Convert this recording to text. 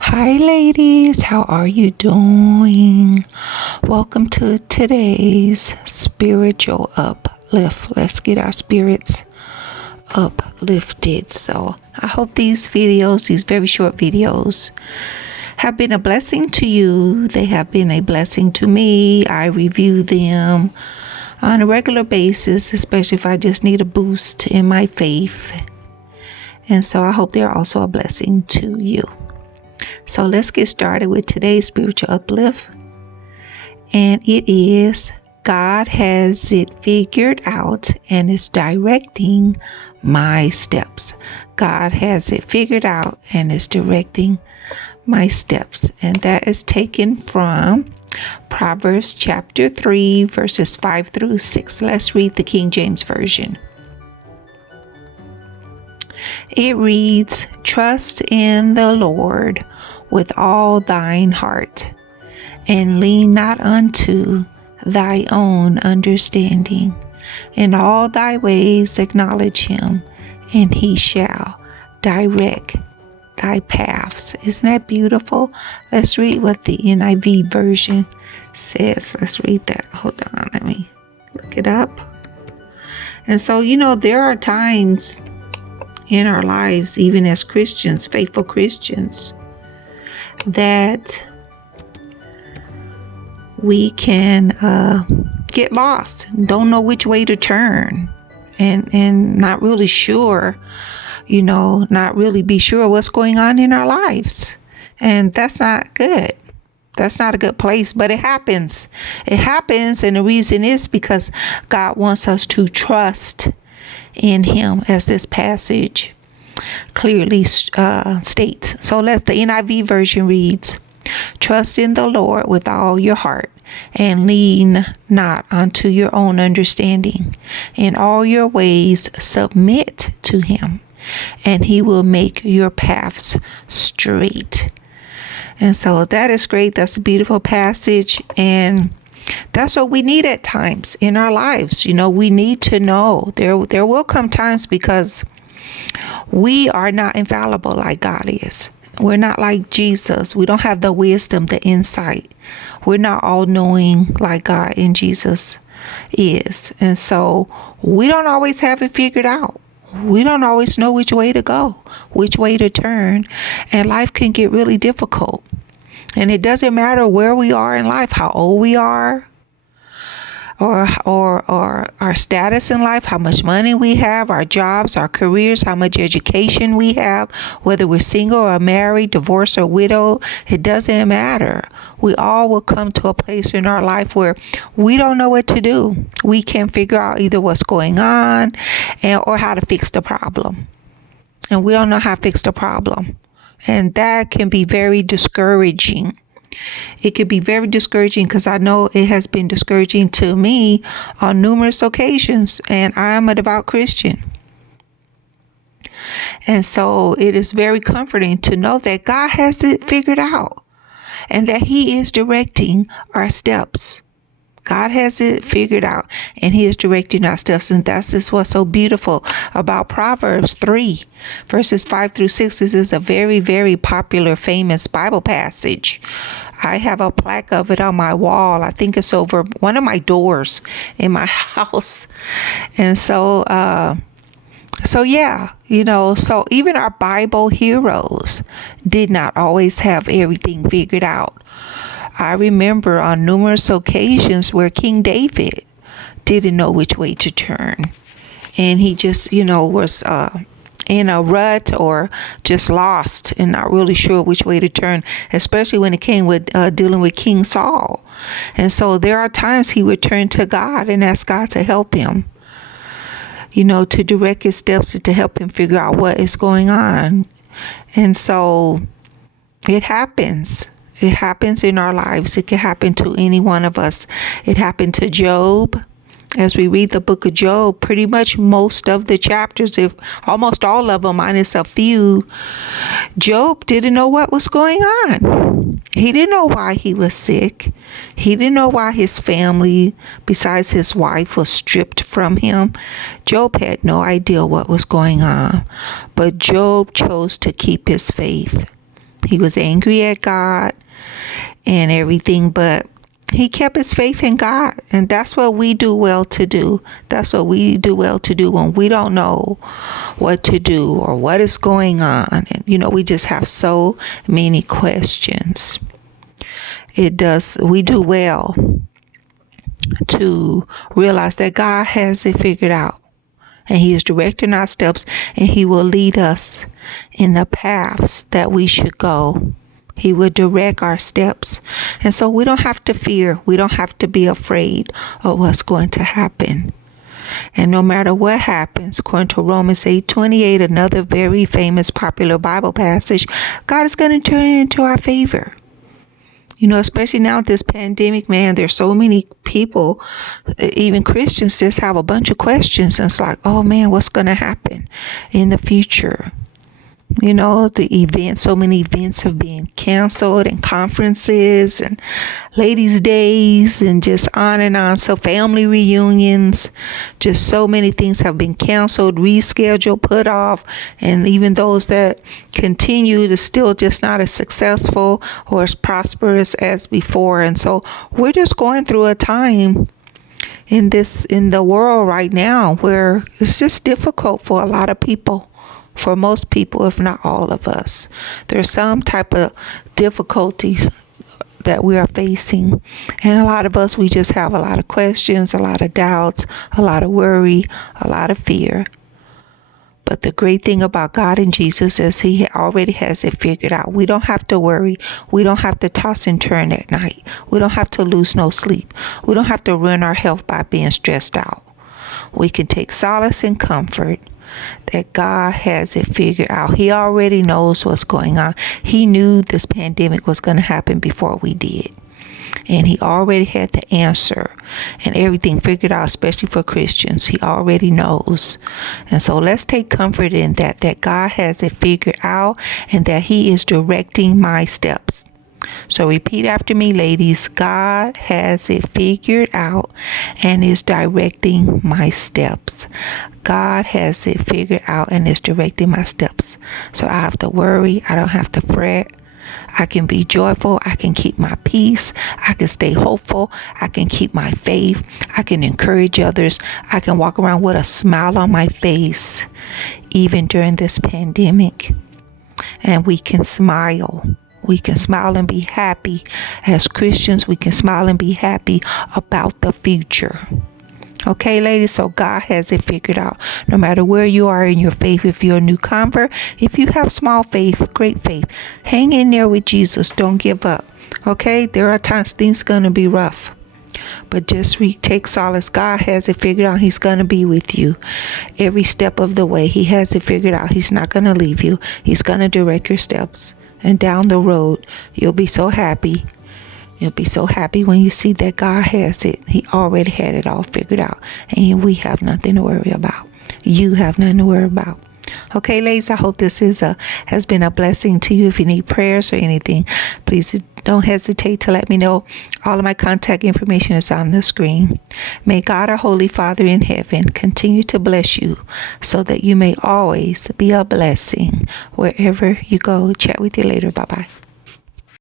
Hi, ladies. How are you doing? Welcome to today's spiritual uplift. Let's get our spirits uplifted. So, I hope these very short videos, have been a blessing to you. They have been a blessing to me. I review them on a regular basis, especially if I just need a boost in my faith. And so, I hope they're also a blessing to you. So let's get started with today's spiritual uplift. And it is, God has it figured out and is directing my steps. God has it figured out and is directing my steps. And that is taken from Proverbs chapter 3, verses 5 through 6. Let's read the King James Version. It reads, "Trust in the Lord with all thine heart, and lean not unto thy own understanding. In all thy ways acknowledge him, and he shall direct thy paths." Isn't that beautiful? Let's read what the NIV version says. Let's read that. Hold on, let me look it up. And so, there are times in our lives, even as Christians, faithful Christians, that we can get lost, don't know which way to turn, and not really sure, not really be sure what's going on in our lives. And that's not good. That's not a good place, but it happens. It happens, and the reason is because God wants us to trust in him, as this passage clearly states. So the NIV version reads, "Trust in the Lord with all your heart, and lean not unto your own understanding. In all your ways submit to him, and he will make your paths straight." And so that is great. That's a beautiful passage, and that's what we need at times in our lives. We need to know there will come times, because we are not infallible like God is. We're not like Jesus. We don't have the wisdom, the insight. We're not all knowing like God and Jesus is. And so we don't always have it figured out. We don't always know which way to go, which way to turn. And life can get really difficult. And it doesn't matter where we are in life, how old we are, or our status in life, how much money we have, our jobs, our careers, how much education we have, whether we're single or married, divorced or widowed. It doesn't matter. We all will come to a place in our life where we don't know what to do. We can't figure out either what's going on or how to fix the problem. And we don't know how to fix the problem. And that can be very discouraging. It could be very discouraging, because I know it has been discouraging to me on numerous occasions, and I am a devout Christian. And so it is very comforting to know that God has it figured out and that he is directing our steps. God has it figured out, and he is directing our steps. And that's just what's so beautiful about Proverbs 3, verses 5 through 6. This is a very, very popular, famous Bible passage. I have a plaque of it on my wall. I think it's over one of my doors in my house. And so even our Bible heroes did not always have everything figured out. I remember on numerous occasions where King David didn't know which way to turn. And he just, was in a rut or just lost and not really sure which way to turn, especially when it came with dealing with King Saul. And so there are times he would turn to God and ask God to help him, to direct his steps and to help him figure out what is going on. And so it happens. It happens in our lives. It can happen to any one of us. It happened to Job. As we read the book of Job, pretty much most of the chapters, if almost all of them minus a few, Job didn't know what was going on. He didn't know why he was sick. He didn't know why his family, besides his wife, was stripped from him. Job had no idea what was going on. But Job chose to keep his faith. He was angry at God and everything, but he kept his faith in God. And that's what we do well to do. That's what we do well to do when we don't know what to do or what is going on. And, we just have so many questions. We do well to realize that God has it figured out. And he is directing our steps, and he will lead us in the paths that we should go. He will direct our steps. And so we don't have to fear. We don't have to be afraid of what's going to happen. And no matter what happens, according to Romans 8:28, another very famous popular Bible passage, God is going to turn it into our favor. Especially now with this pandemic, man, there's so many people, even Christians, just have a bunch of questions. And it's like, oh man, what's going to happen in the future? The events, so many events have been canceled, and conferences and ladies' days and just on and on. So family reunions, just so many things have been canceled, rescheduled, put off. And even those that continue to still just not as successful or as prosperous as before. And so we're just going through a time in the world right now where it's just difficult for a lot of people. For most people, if not all of us, there's some type of difficulties that we are facing. And a lot of us, we just have a lot of questions, a lot of doubts, a lot of worry, a lot of fear. But the great thing about God and Jesus is he already has it figured out. We don't have to worry. We don't have to toss and turn at night. We don't have to lose no sleep. We don't have to ruin our health by being stressed out. We can take solace and comfort that God has it figured out. He already knows what's going on. He knew this pandemic was going to happen before we did. And he already had the answer and everything figured out, especially for Christians. He already knows. And so let's take comfort in that God has it figured out and that he is directing my steps. So repeat after me, ladies. God has it figured out and is directing my steps. God has it figured out and is directing my steps. So I have to worry. I don't have to fret. I can be joyful. I can keep my peace. I can stay hopeful. I can keep my faith. I can encourage others. I can walk around with a smile on my face, even during this pandemic. And we can smile. We can smile and be happy. As Christians, we can smile and be happy about the future. Okay, ladies, so God has it figured out. No matter where you are in your faith, if you're a new convert, if you have small faith, great faith, hang in there with Jesus. Don't give up. Okay, there are times things going to be rough. But just take solace. God has it figured out. He's going to be with you every step of the way. He has it figured out. He's not going to leave you. He's going to direct your steps. And down the road, you'll be so happy. You'll be so happy when you see that God has it. He already had it all figured out. And we have nothing to worry about. You have nothing to worry about. Okay, ladies, I hope this has been a blessing to you. If you need prayers or anything, please don't hesitate to let me know. All of my contact information is on the screen. May God, our Holy Father in heaven, continue to bless you so that you may always be a blessing wherever you go. Chat with you later. Bye-bye.